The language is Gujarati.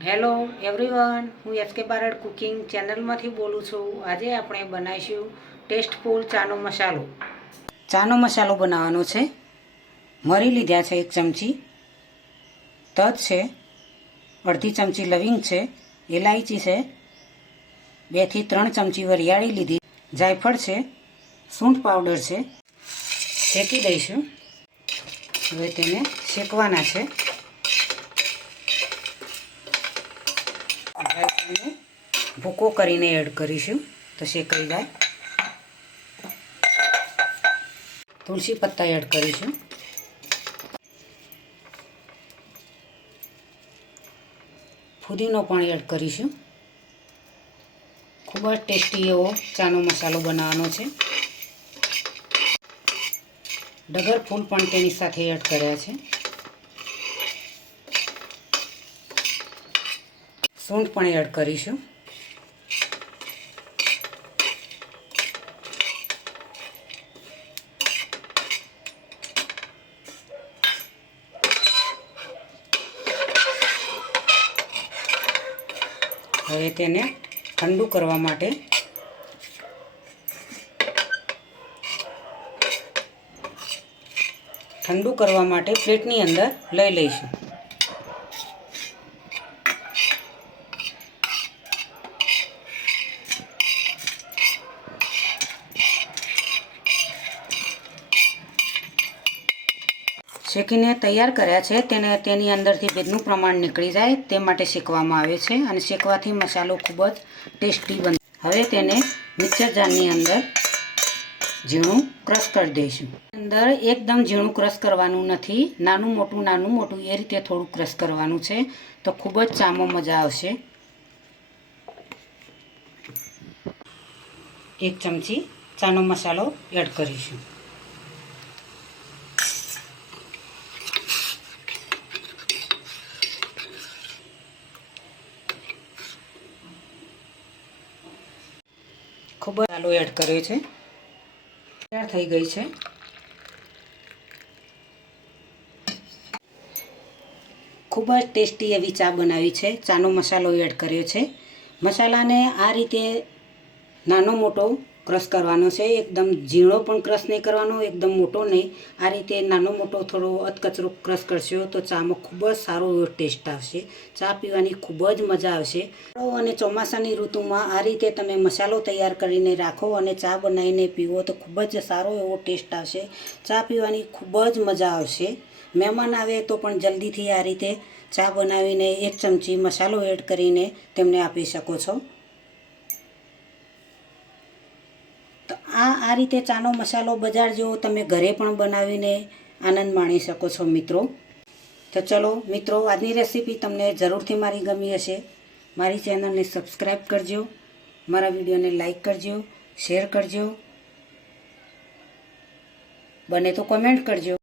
હેલો એવરીવન, હું એસકે બારડ કુકિંગ ચેનલમાંથી બોલું છું। આજે આપણે બનાવીશું ટેસ્ટફુલ ચાનો મસાલો। ચાનો મસાલો બનાવવાનો છે। મરી લીધા છે 1 ચમચી, તજ છે, અડધી ચમચી લવિંગ છે, ઇલાયચી છે, 2 થી 3 ચમચી વરિયાળી લીધી, જાયફળ છે, સૂંઠ પાવડર છે। શેકી દઈશું। હવે તેને શેકવાના છે। ભૂકો કરીને એડ કરીશું તો શેકાઈ જાય। તુલસી પત્તા એડ કરીશું। ફુદીનો પણ એડ કરીશું। ખૂબ જ ટેસ્ટી એવો ચાનો મસાલો બનાવવાનો છે। ડગર ફૂલ પણ તેની સાથે એડ કર્યા છે। સૂંઠ પણ એડ કરીશું। હવે તેને ઠંડુ કરવા માટે પ્લેટની અંદર લઈ લઈશું। શેકીને તૈયાર કર્યા છે। તેની અંદરથી ભેજનું પ્રમાણ નીકળી જાય તે માટે શેકવામાં આવે છે અને શેકવાથી મસાલો ખૂબ જ ટેસ્ટી બને। હવે તેને મિક્સર જારની અંદર ઝીણું ક્રશ કરી દઈશું। અંદર એકદમ ઝીણું ક્રશ કરવાનું નથી, નાનું મોટું એ રીતે થોડું ક્રશ કરવાનું છે તો ખૂબ જ ચામાં મજા આવશે। 1 ચમચી ચાનો મસાલો એડ કરીશું। ખૂબ જ મસાલો એડ કર્યો છે। તૈયાર થઈ ગઈ છે। ખૂબ જ ટેસ્ટી એવી ચા બનાવી છે। ચાનો મસાલો એડ કર્યો છે। મસાલાને આ રીતે નાનો મોટો ક્રશ કરવાનો છે। એકદમ ઝીણો પણ ક્રશ નહીં કરવાનો, એકદમ મોટો નહીં। આ રીતે નાનો મોટો થોડો અધકચરો ક્રશ કરશો તો ચામાં ખૂબ જ સારો એવો ટેસ્ટ આવશે। ચા પીવાની ખૂબ જ મજા આવશે। અને ચોમાસાની ઋતુમાં આ રીતે તમે મસાલો તૈયાર કરીને રાખો અને ચા બનાવીને પીવો તો ખૂબ જ સારો એવો ટેસ્ટ આવશે। ચા પીવાની ખૂબ જ મજા આવશે। મહેમાન આવે તો પણ જલ્દીથી આ રીતે ચા બનાવીને 1 ચમચી મસાલો એડ કરીને તેમને આપી શકો છો। તો આ રીતે ચાનો મસાલો બજાર જેવો તમે ઘરે પણ બનાવીને આનંદ માણી શકો છો મિત્રો। તો ચલો મિત્રો, આજની રેસીપી તમને જરૂરથી મારી ગમી હશે। મારી ચેનલને સબસ્ક્રાઈબ કરજો, મારા વિડીયોને લાઈક કરજો, શેર કરજો, બને તો કમેન્ટ કરજો।